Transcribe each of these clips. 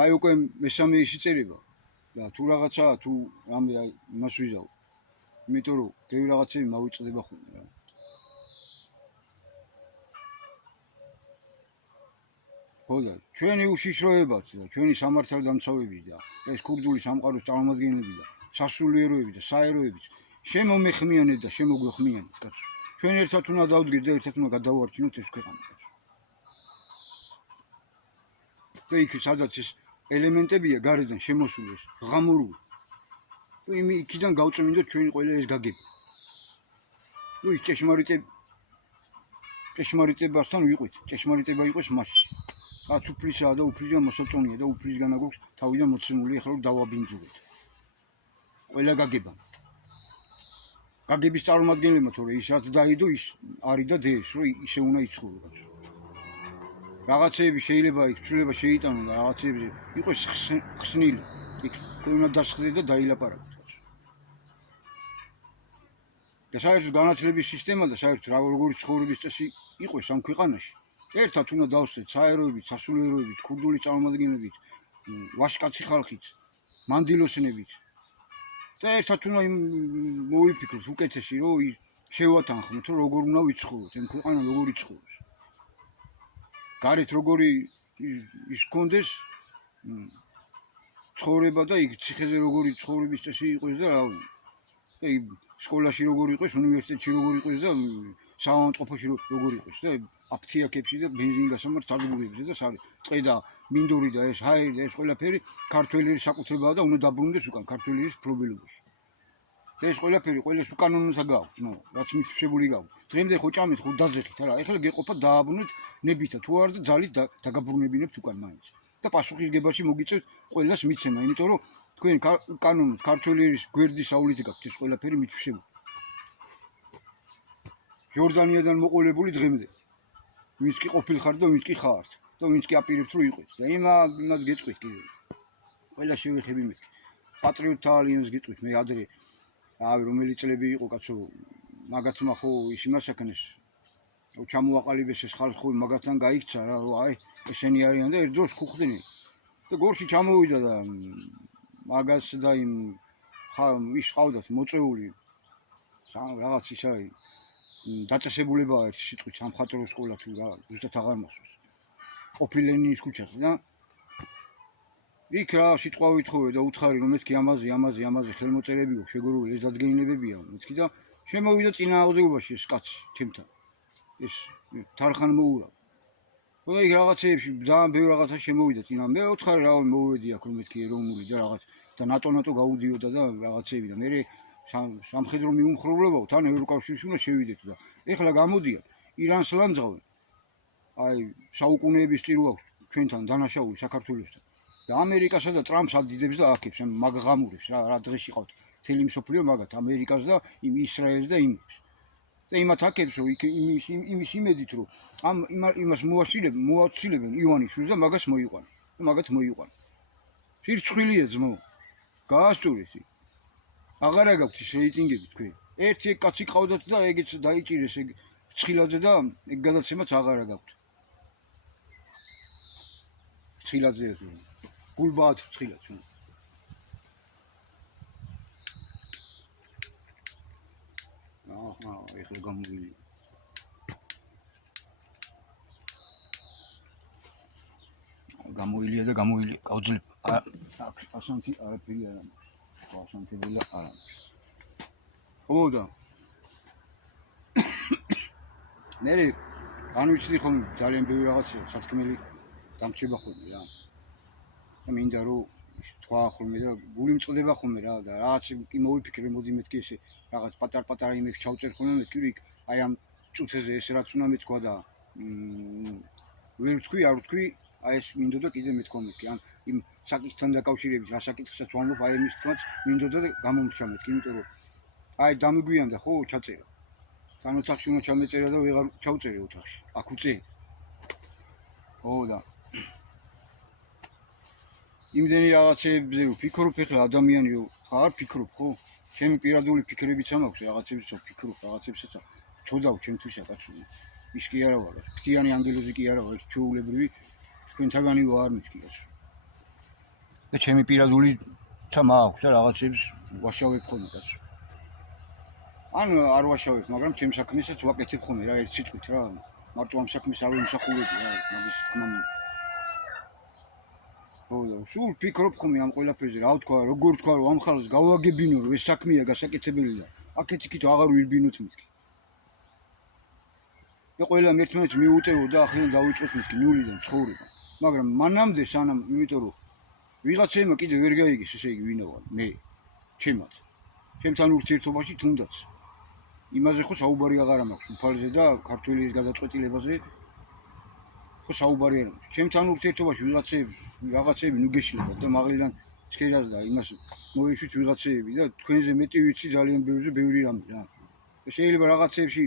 აი უკვე მესამე ისი წერება და თუ რაღაცა თუ რამე აი იმას ვიზავ. იმიტომ რომ ბევრი რაღაცები მოვიწყდება ხოლმე რა. ხოდა ჩვენი უშიშროებაც და ჩვენი სამართალდამცავები და ეს ქურდული სამყაროს წარმომადგენლები და სასულიეროები და საეროებიც შემომეხმიანეთ და შემოგვეხმიანეთ კაცო. ჩვენ ერთად უნდა დავდგეთ და ერთად უნდა გადავარჩინოთ ეს ქვეყანა კაცო. და იქ სადაც ეს ელემენტებია გარედან შემოსული ეს ღამურული. თუ იქიდან გავწმინდოთ ჩვენი ყველა ეს გაგება. ნუ ის ჭეშმარიტებასთან ვიყვით, ჭეშმარიტება იყოს მასში. რაც უფლისაა და უფლისგან მოსაწონია და უფლისგან აქვს თავიდან მოცემული ახლა რომ დავაბინძუროთ. ყველა გაგება. გაგების წარმომადგენლებმა თორე ის რაც დაიდო ის არის და დევს რომ ისე უნდა იცხოვროს. რაღაცეები შეიძლება იქცვლება შეიტანონ და რაღაცეები იყოს ხსნილი. იქ უნდა დასხდეთ და დაილაპარაკოთ. და საერთოდ განათლების სისტემა და საერთოდ როგორი ცხოვრების წესი იყოს ამ ქვეყანაში. ერთად უნდა დავსვეთ საეროებით, სასულიეროებით, ქურდული წარმომადგენლებით, ვაჟკაცი ხალხით, მანდილოსნებით. და ერთად უნდა მოვიფიქროთ უკეთესი რომ შევათანხმოთ რომ როგორ უნდა ვიცხოვროთ, ამ ქვეყანა როგორ იცხოვროს. გარეთ როგორი ის კონდეს ცხოვრება და იქ ციხეზე როგორი ცხოვრების წესი იყოს და რა ვიცი. და სკოლაში როგორ იყოს, უნივერსიტეტში როგორ იყოს და საავადმყოფოში როგორ იყოს და აფთიაქებში და ბენზინგასამართ სადგურებზე და წყე და მინდორი და ეს ჰაერი და ეს ყველაფერი ქართველი საკუთრებაა და უნდა დაბრუნდეს უკან ქართველის ფლობელობაში. და ეს ყველაფერი ყველას უკანონოა გააქვს, ნუ რაც მისწრებული გაქვს. დღემდე ხო ჭამეთ, ხო დაძეხით არა, ეხლა გეყოფა დააბრუნოთ ნებითა თუ არა და ძალით დაგაბრუნებინებთ უკან მაინც. და პასუხისგებაში მოგიწევთ ყველას მიცემა, იმიტომ რომ თქვენ კანონით ქართველი გვერდის აულით გაქვთ ეს ყველაფერი მითვისებული. ჯორდანიიდან მოყოლებული დღემდე. ვინც კი ყოფილხარ და ვინც კი ხართ და ვინც კი აპირებთ რომ იყოთ და იმას გეწყვით კიდე. ყველა შევეხები მეთქი. პატრიოტთა ალიანსს გეწყვით მე ადრე რავი რომელი წლები იყო კაცო მაგათმა ხო ის იმას აკნეს. რომ ჩამოაყალიბეს ეს ხალხი ხო მაგათთან გაიქცა რა რომ აი ესენი არიან და ერთ დროს ხუხდნენ. და გორში ჩამოვიდა და მაგას და იმ ის ყავდათ მოწეული რაღაც ის არის დაწესებულებაა ერთი სიტყვით სამხატვრო სკოლა თუ რა ზუსტად აღარ მახსოვს. ყოფილენის ქუჩაზე და იქ რა სიტყვა ვითხოვე და უთხარი რომ მეთქი ამაზე ხელმოწერები აქვს შეგორული ეს დადგენილებებია მეთქი და შემოვიდა წინააღმდეგობაში ეს კაცი ჩემთან. ეს თარხან მოურა. და იქ რაღაცეებში ძალიან ბევრი რაღაცა შემოვიდა წინა მე უთხარი რა მოვედი აქ რომ მეთქი ეროვნული და რაღაც და ნატო გაუდიოდა და რაღაცეები და მე სამხედრო მიუმხრობლებაო თან ევროკავშირში უნდა შევიდეთ და ეხლა გამოდიან ირანს ლანძღავენ. აი საუკუნეების წირო აქვს ჩვენთან დანაშაული საქართველოსთან. და ამერიკასა და ტრამპს ადიდებს და აქებს მაგაღამურებს რა დღეში ყავთ მთელი მსოფლიო მაგათ ამერიკას და იმ ისრაელს და იმებს. და იმათ აქებს რომ იმის იმედით რომ იმას მოაცილებენ ივანიშვილს და მაგას მოიყვანენ. და მაგათ მოიყვანენ. სირცხვილია ძმო. გაასწორეს იქ. აღარა გაქვთ ის რეიტინგები თქვენ. ერთი კაცი ყავდათ და ეგეც დაიჭირეს ეგ ცხილაძე და ეგ გადაცემაც აღარა გაქვთ. ცხილაძე გულბაათ ცხილაძე. ეხლა გამოვილი. გამოილია და გამოილია. გავძლებ ასანთი არაფერი არ არის. ასანთებია არ არის. ხო და მე განვიცდი ხომ ძალიან ბევრი რაღაცა სათქმელი დამჭება ხოლმე რა. და მინდა რომ თქვა ხოლმე და გული მწყდება ხოლმე რა და რაღაც კი მოვიფიქრე მოდი მეთქი ესე რაღაც პატარ-პატარა იმებს ჩავწერ ხოლმე მეთქი იქ აი ამ წუთზე ეს რაც უნდა მეთქვა და ვერ ვთქვი არ ვთქვი აი ეს მინდოდა კიდე მეთქვა მეთქი ან იმ საკითხთან დაკავშირებით რა საკითხსაც ვამბობ აი ამის თქმაც მინდოდა და გამომრჩა მეთქი იმიტომ რომ აი დამიგვიანდა ხო ჩაწერა თან ოთახში უნდა ჩამეწერა და ვეღარ ჩავწერე ოთახში აქ უწე ო და იმდენი რაღაცებზე ვფიქრობ ეხლა ადამიანი ხარ ფიქრობ ხო ჩემი პირადული ფიქრებიც ამაქვს რაღაცებიც ვფიქრობ რაღაცებსაც წოდავ ჩემთვისაც კაცო ის კი არა ვარ ქციანი ანგელოზი კი არა ვარ ჩვეულებრივი თქვენთაგანი ვარ მის კი კაცო და ჩემი პირადული თა მაქვს და რაღაცებს ვაშავებ ხოლმე კაცო. ან არ ვაშავებ, მაგრამ ჩემ საქმესაც ვაკეთებ ხოლმე რა ერთ სიტყვით რა. მარტო ამ საქმეს არ ვიმსახურები რა, მაგის თქმა მინდა. სულ ფიქრობ ხოლმე ამ ყველაფერზე, რა ვთქვა, როგორ ვთქვა, რომ ამ ხალხს გავაგებინო, რომ ეს საქმეა გასაკეთებელი და აქეთ-იქით აღარ ვირბინოთ მისკი. და ყველამ ერთმანეთს მიუწევო და ახლა დავიწყოთ მისკი ნულიდან ცხოვრება. მაგრამ მანამდე სანამ, იმიტომ რომ ვიღაცემა კიდე ვერ გაიგეს, ესე იგი ვინა ვარ, მე, ჩემაც. ჩემთან ურთიერთობაში თუნდაც. იმაზე ხო საუბარი აღარ მაქვს, უფალზე და ქართველის გადაწყვეტილებაზე ხო საუბარი არ მაქვს. ჩემთან ურთიერთობაში რაღაცეები ნუ გეშლება და მაღლიდან ცქერას და იმას მოიშვით ვიღაცეები და თქვენზე მეტი ვიცი ძალიან ბევრი რამე რა. შეიძლება რაღაცეებში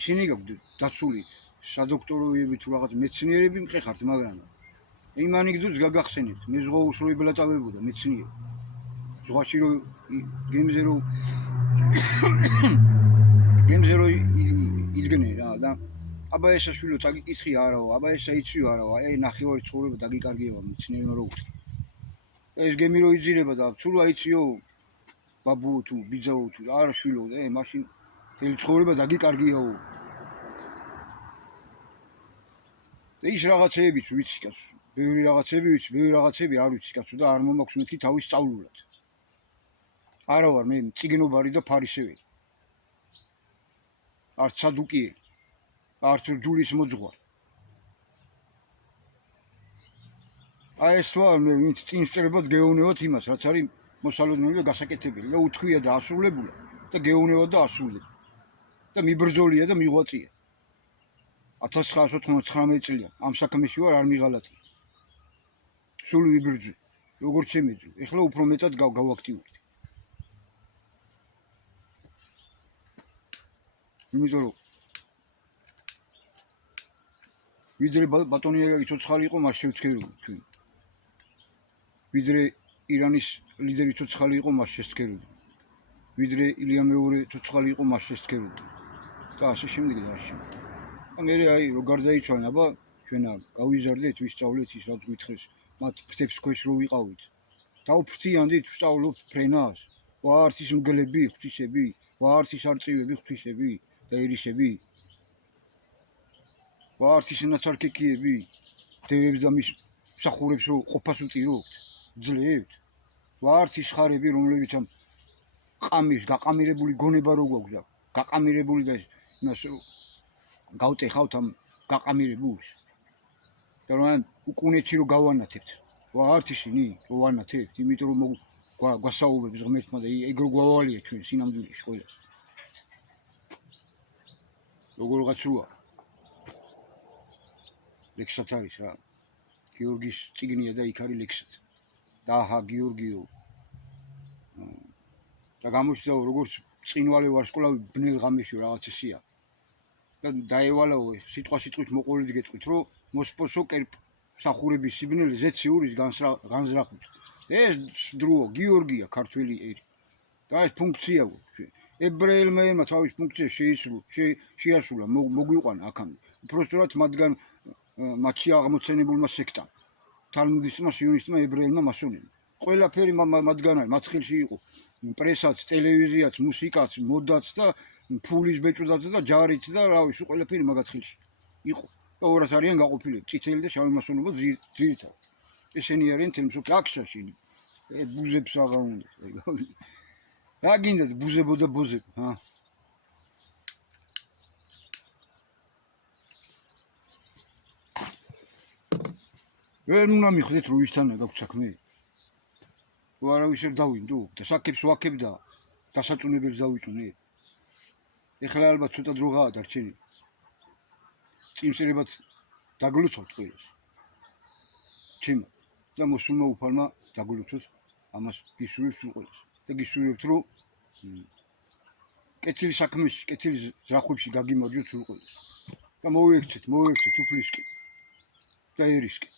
ისინი გაგვდეთ დაცული სადოქტოროები თუ რაღაც მეცნიერები მყეხართ, მაგრამ იმანი გძულს გაგახსენეთ, მე ზღვა უსროებლად ავებოდა მეცნიერი. ზღვაში რომ გემზე რომ იძგნენ რა და აბა ესაშვილო წაგიკითხი არაო, აბა ესა იციო არაო, აი ნახევარი ცხოვრება დაგიკარგება მეცნიერმა რო უთხრა. ეს გემი რო იძირება და თუ რა იციო ბაბუო თუ ბიძაო თუ არა შვილო, მაშინ თელი ცხოვრება დაგიკარგიაო. და ის რაღაცეებიც ვიცი კაცო, ბევრი რაღაცები ვიცი, ბევრი რაღაცები არ ვიცი კაცო და არ მომაქვს მეთქი თავის სწავლულად. არა ვარ მე წიგნობარი და ფარისეველი. არც სადუკიელი, არც რჯულის მოძღვარი. აი ეს ვარ მე ვინც წინ სწრებად გეოვნებათ იმას, რაც არის მოსალოდნელი და გასაკეთებელი და უთქვია და ასრულებულა და გეოვნებათ და ასრულებ. და მიბრძოლია და მიღვაწია. 1999 წლიდან ამ საქმეში ვარ, არ მიღალატია. სულ ვიბრძვი, როგორც შემეძლო. ეხლა უფრო მეტად გავაქტიურდი. იმიტომ რომ ვიდრე ბატონიაგაგი ცოცხალი იყო, მას შევცქერული ჩვენ. ვიდრე ირანის ლიდერი ცოცხალი იყო, მას შესცქერული. ვიდრე ილია მეორე ცოცხალი იყო, მას შესცქერული. და ასე შემდეგ და ასე შემდეგ. და მე აი რო გარდაიცვალე, აბა ჩვენა გავიზარდეთ, ვისწავლეთ ის რაც გითხრეს, მათ ფრთებს ქვეშ რო ვიყავით. დავფრთიანდით, ვსწავლობთ ფრენას. ვარც ის მგლები, ღვთისები, ვარც ის არწივები, ღვთისები და ერისები. ვარც ის ნაცარქექიები, დევებს და მის მსახურებს რო ყოფას უწირობთ, ძლევთ. ვარც ის ხარები, რომლებიც ამ ყამის გაყამირებული გონება რო გვაქვს და გაყამირებული და იმას გავწეხავთ ამ გაყამირებულს. და რომ უკუნეთში რო გავანათებთ. ვარც ისინი რო ვანათებთ, იმიტომ რომ გვასაუბრებს ღმერთმა და ეგრო გვავალია ჩვენ სინამდვილეში ყველას. როგორღაც როა ლექსად არის რა. გიორგის წიგნია და იქ არის ლექსად. და აჰა გიორგიო. და გამოჩნდა როგორც წინვალე ვარსკვლავი ბნელ ღამეში რაღაც ისია. და დაევალაო სიტყვით მოყოლით გეტყვით, რომ მოსპოსო მსახურების სიბნელე ზეციურის განზრახვით. ეს დროა გიორგია ქართველი ერი. და ეს ფუნქცია ებრაელმა ერმა თავის ფუნქცია შეასრულა, მოგვიყვანა აქამდე. უпростоრად მათში აღმოცენებულმა სექტამ, თალმუდისტმა, სიონისტმა, ებრაელმა მასონებმა. ყველაფერი მათგან არის, მათ ხელში იყო პრესაც, ტელევიზიაც, მუსიკაც, მოდაც და ფულის ბეჭდაც და ჯარიც და რა ვიცი, ყველაფერი მაგათ ხელში იყო. და 200 არიან გაყოფილები, წითელი და შავი მასონობა ძირითადად. ესენი არიან თემს აქშაში. ბუზებს აღარ უნდა. რა გინდათ ბუზებო და ბუზებო, ჰა? ვერ უნდა მიხვდეთ რომ ვისთანა გაქვს საქმე. რო არავის არ დავინდო და საკებს ვაქებ და დასაწუნებებს დავიჭუნე. ეხლა ალბათ ცოტა დროღაა დარჩენილი. წინსერებად დაგლოცავთ ყველას. ჩემ და მოსულმა უფალმა დაგლოცოს ამას გისურვებთ ყველას. და გისურვებთ რომ კეთილი საქმეში, კეთილი ზრახვებში გაგიმარჯვოთ სულ ყველას. და მოვექცეთ უფლისკენ და ერისკენ.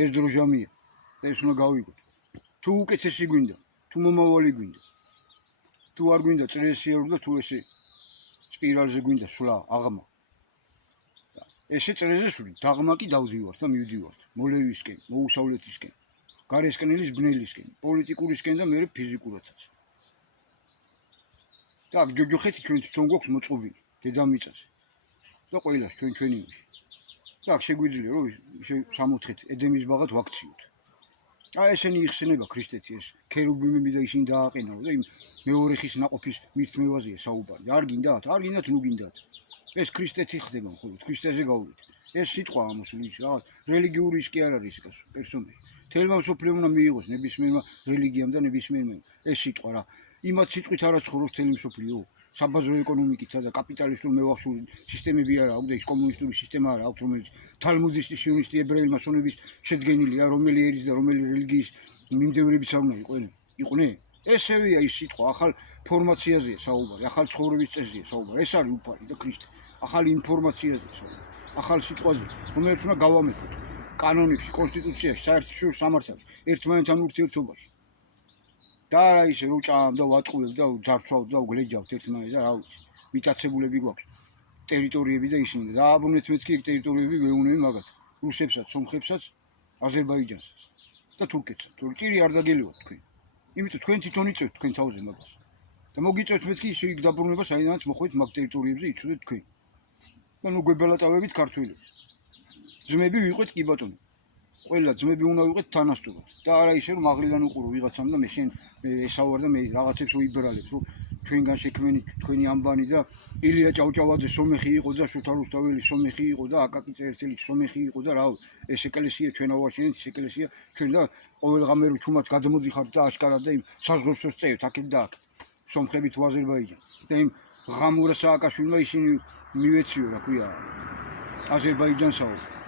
ეს დრო ჟამია და ეს უნდა გავიგოთ. თუ უკეთესი გვინდა, თუ მომავალი გვინდა, თუ არ გვინდა წრეესიერული და თუ ესე სპირალზე გვინდა სვლა, აღმა. ესე წრეზე სული, დაღმა კი დავდივართ და მივდივართ მოლევისკენ, მოუსავლეთისკენ. გარესკნელის ბნელისკენ, პოლიტიკურისკენ და მე ფიზიკურათაც. და ჯოჯოხეთი ჩვენ თვითონ გვაქვს მოწყობილი დედამიწაზე. და ყველას ჩვენი და შეგვიძლია რომ 60 ედემის ბაღად ვაქციოთ. აი ესენი იხსნება ქრისტეთი ეს ქერუბიმები და ისინი დააყენაო და იმ მეორე ხის ნაყოფის მირთმევაზეა საუბარი. არ გინდათ? არ გინდათ, ნუ გინდათ. ეს ქრისტეთი ხდება მხოლოდ ქრისტეზე გავლით. ეს სიტყვა ამოსული რაღაც რელიგიური ის კი არ არის პერსონაჟი. თელმა მსოფლიომ უნდა მიიღოს ნებისმიერმა რელიგიამ და ნებისმიერმა ეს სიტყვა რა. იმათ სიტყვით არ აცხოვრობს თელი მსოფლიო. საბაზრო ეკონომიკითა და კაპიტალისტურ მევახშული სისტემები არა აქვს და ის კომუნისტური სისტემა არა აქვს, რომელიც თალმუდისტი, სიონისტი, ებრაელი მასონების შედგენილია, რომელი ერის და რომელი რელიგიის მიმდევრებიც არ უნდა იყვნენ. ესევეა ის სიტყვა, ახალ ფორმაციაზეა საუბარი, ახალ ცხოვრების წესზეა საუბარი. ეს არის უფალი და ქრისტე. ახალი ინფორმაციაზეა საუბარი. ახალ სიტყვაზე, რომელიც უნდა გავამეფოთ კანონებში, კონსტიტუციაში, საერთაშორისო სამართალში, ერთმანეთთან ურთიერთობაში. და არა ისე რომ ჭამ და ვატყუებ და ძარცვავ და უგლეჯავთ ერთმანეთს და რა ვიცი მიწაცებულები გვაქვს ტერიტორიები და ისინი დააბრუნეთ მეც კი ტერიტორიები ვეუნები მაგათ რუსებსაც, სომხებსაც, აზერბაიჯანსაც და თურქეთსაც. თუ ჭირი არ დაგელევათ თქვენ. იმიტომ თქვენ თვითონ იწევთ თქვენ თავზე მაგას. და მოგიწევთ მეც კი ისე დაბრუნება საიდანაც მოხვედით მაგ ტერიტორიებზე იცოდეთ თქვენ. და ნუ გვებელატავებით ქართველებს. ძმები ვიყვეთ კი ბატონო. ყველა ძმები უნდა ვიყოთ თანასწორად და არა ისე რომ აღლიდან უყურო ვიღაცამ და მე შენ ესავარ და მე რაღაცებს ვიბერალებ რომ ჩვენგან შექმენი თქვენი ამბანი და ილია ჭავჭავაძე სომეხი იყო და შოთა რუსთაველი სომეხი იყო და აკაკი წერტილი სომეხი იყო და რა ეს ეკლესია ჩვენ ავაშენეთ ეს ეკლესია ჩვენ და ყოველღამე რომ ჩუმად გადმოდიხართ და აშკარად და იმ საზღვრებს წევთ აქეთ და აქ სომხებით აზერბაიჯანი და იმ ღამურა სააკაშვილმა ისინი მივეციო რა ქვია აზერბაიჯანსაო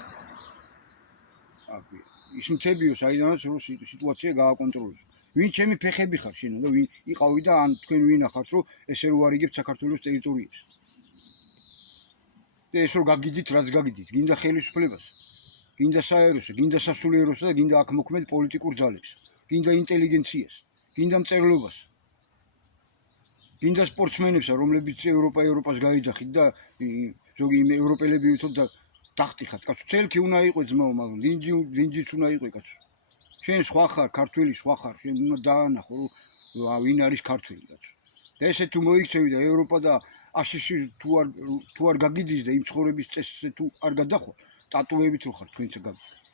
ის მთებიო საიდანაც რომ სიტუაცია გააკონტროლოს. ვინ ჩემი ფეხები ხარ შენ და ვინ იყავი და ან თქვენ ვინ ახართ რომ ესე რო არიგებთ საქართველოს ტერიტორიებს. და ეს რო გაგიდით რაც გაგიდით, გინდა ხელისუფლებას, გინდა საეროსო, გინდა სასულიეროსო და გინდა აქ მოქმედ პოლიტიკურ ძალებს, გინდა ინტელიგენციას, გინდა მწერლობას. გინდა სპორტსმენებსა, რომლებიც ევროპას გაიძახით და ზოგი ევროპელები ვითოთ და დახტიხათ კაცო ცელკი უნდა იყო ძმაო მაგრამ დინჯიც უნდა იყო კაცო შენ სხვა ხარ ქართველი სხვა ხარ შენ უნდა დაანახო რომ ვინ არის ქართველი კაცო და ესე თუ მოიქცევი და ევროპა და აშიში თუ არ გაგიძის და იმ ცხოვრების წესზე თუ არ გადახვა ტატუებით რო ხარ თქვენც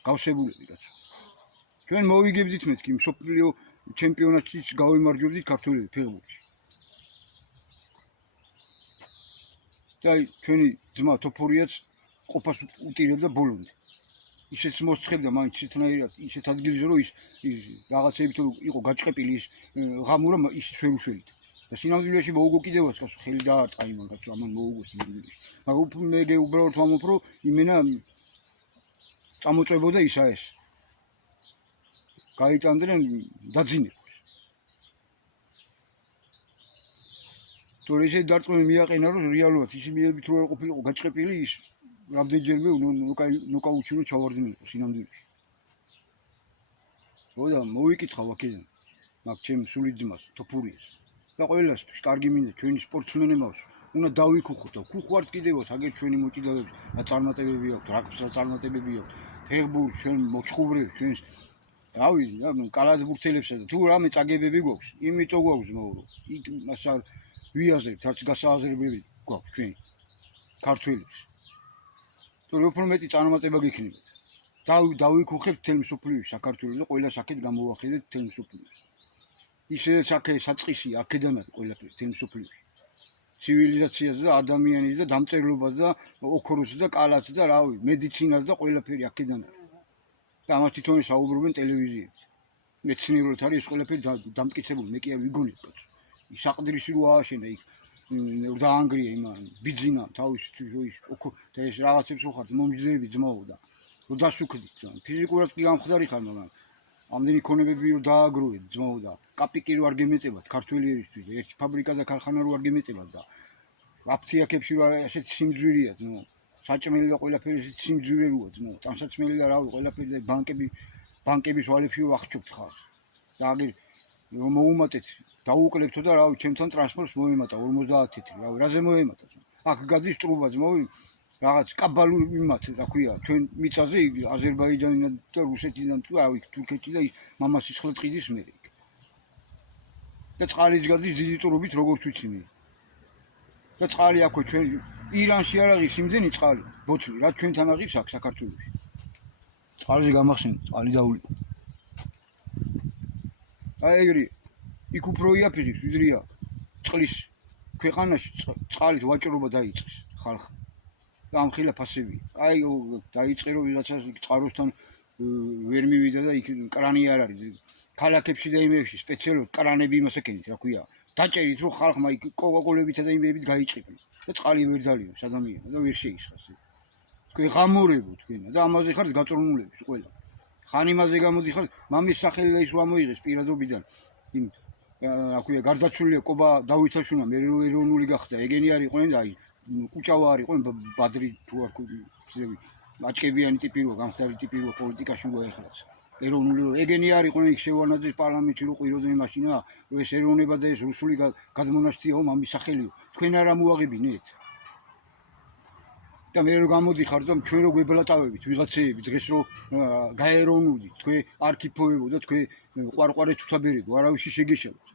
გავსებულები კაცო ჩვენ მოვიგებდით მეც კი მსოფლიო ჩემპიონატშიც გავიმარჯვებდით ქართველები ფეხბურთში და ჩვენი ძმა თოფორიაც ყოფას უტირებდა ბოლომდე. ისეც მოსწრებდა მაინც ისეთნაირად, ისეთ ადგილზე რომ ის რაღაცებით იყო გაჭყეპილი ის ღამურა ის შევუშველით. და სინამდვილეში მოუგო კიდევაც კაცო ხელი დაარტყა იმან კაცო ამან მოუგო სინამდვილეში. მაგრამ მე უბრალოდ ვამბობ რომ იმენა წამოწვებოდა ისა ეს. გაიტანდნენ დაძინებას. თორე ისე დარწმუნებული მიაყენა რომ რეალურად ის მიებით რო ყოფილიყო გაჭყეპილი ის რამდენჯერმე ნოკაუტში რო ჩავარდნილიყო სინამდვილეში. ხოდა მოვიკითხავ აქედან მაგ ჩემ სული ძმას თოფურიას და ყველასთვის კარგი მინდა ჩვენი სპორტსმენებავს უნდა დავიქუხოთ და ქუხვართ კიდევაც აგერ ჩვენი მოჭიდავები და წარმატებები აქვს რაგბის წარმატებები აქვს ფეხბურთი ჩვენ მოჩხუბრებს ჩვენ რავი რა კალათბურთელებსა და თუ რამე წაგებები გვაქვს იმიტომ გვაქვს მოურო იქ მასალ ვიაზებთ არც გასააზრებელი გვაქვს ჩვენ ქართველებს თუ უფრო მეტი წარმატება გიქნებათ დავიქუხებთ თელ მსოფლიოში საქართველოს და ყველა საკეთ გამოვახედეთ თელ მსოფლიოში ისე საკე საწყისი აქედან არის ყველაფერი თელ მსოფლიოში ცივილიზაციაზე და ადამიანის და დამწერლობაზე და ოქროსზე და კალათზე და რავი მედიცინაზე და ყველაფერი აქედან არის და ამას თვითონ საუბრობენ ტელევიზიებზე მეცნიერულად არის ეს ყველაფერი დამტკიცებული მე კი არ ვიგონებ კაცო საყდრისი რო ააშენა იქ დაანგრია იმან ბიძინა თავის და ეს რაღაცებს უხართ მომძიები ძმაო და რომ დასუქდით ფიზიკურად კი გამხდარი ხარ მაგრამ ამდენი ქონებები რომ დააგროვეთ ძმაო და კაპიკი რო არ გემეწებათ ქართველი ერისთვის ერთი ფაბრიკა და ქარხანა რო არ გემეწებათ და აფთიაქებში რო ესეთი სიმძვირია ძმაო საჭმელი და ყველაფერი ესეთი სიმძვირე როა ძმაო ტანსაცმელი და რავი ყველაფერი და ბანკების ვალებში რო ახჩობთ ხარ და აგერ რომ მოუმატეთ დაუკვლებთო და რავი ჩემთან ტრანსპორტს მოემატა 50 თეთრი რავი რაზე მოემატა აქ გადის ტრუბა ძმაო რაღაც კაბალურ იმათ, რა ქვია, ჩვენ მიწაზე აზერბაიჯანიდან და რუსეთიდან თუ რა ვიცი, თურქეთიდან მამას სიცხლე წყიდის მე. და წყალიც გადის დიდი წრობით როგორც ვიცი მე. და წყალი აქვე ჩვენ ირანში არ არის იმძენი წყალი, ბოთლი, რა ჩვენთან არის აქ საქართველოში. წყალი გამახსენდა, წყალი დაულიყო. აი ეგრე იქ უფრო იაფიღებს ვიზრია წყლის ქვეყანაში წყალით ვაჭრობა დაიწყეს ხალხი. და ამ ხილა ფასები. აი დაიწყე რომ ვიღაცას წყაროსთან ვერ მივიდა და იქ კრანი არ არის. ქალაქებში და იმებში სპეციალურად კრანები იმას ეკენით, რა ქვია. დაჭერით რომ ხალხმა იქ კოკაკოლებითა და იმებით გაიჭიყნეს. და წყალი ვერ ძალიოს ადამიანს და ვერ შეისხას. თქვენ ღამორებო თქვენ და ამაზე ხართ გაწრუნულები ყველა. ხან იმაზე გამოდიხართ, მამის სახელი და ის რომ ამოიღეს პირადობიდან. იმ რა ქვია, გარდაცვლილია კობა დავითაშვილმა, მე ეროვნული გახდა, ეგენი არ იყვნენ და აი კუჭავა არ იყვნენ ბადრი თუ არ ხსები. მაჭკებიანი ტიპი რო, გამხდარი ტიპი რო პოლიტიკაში რო ეხლაც. ეროვნული რო ეგენი არ იყვნენ იქ შევანაძის პარლამენტში რო ყვიროდნენ მაშინა, რომ ეს ეროვნება და ეს რუსული გადმონაშთიაო მამის სახელიო. თქვენ არ ამოაღებინეთ. და მე რო გამოდიხარ და ჩვენ რო გვებლატავებით ვიღაცეები დღეს რო გაეროვნულდით თქვენ არქიფოებო და თქვენ ყვარყვარე თუთაბერებო არავისი შეგეშალოთ.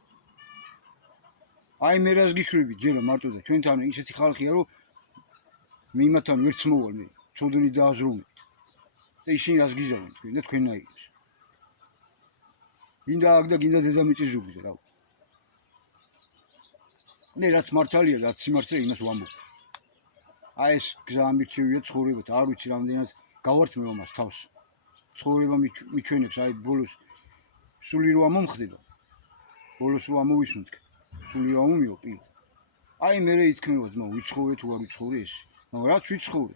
აი მე რას გიშვებით ჯერა მარტო და ჩვენთან ისეთი ხალხია რომ მე იმათან ვერც მოვალ მე ცოდნი დააზროვნეთ და ისინი რას გიზავენ თქვენ და თქვენაირებს. გინდა აქ და გინდა დედამიწის ზურგზე რა. მე რაც მართალია და სიმართლე იმას ვამბობ. აი ეს გზა ამირჩევია ცხოვრებათ, არ ვიცი რამდენად გავართმევ ამას თავს. ცხოვრება მიჩვენებს, აი ბოლოს სული რო ამომხდება. ბოლოს რო ამოვისუნთქ. სული რა უმიო პირ. აი მე იცქმევა ძმა, ვიცხოვე თუ არ ვიცხოვე ეს. მაგრამ რაც ვიცხოვე,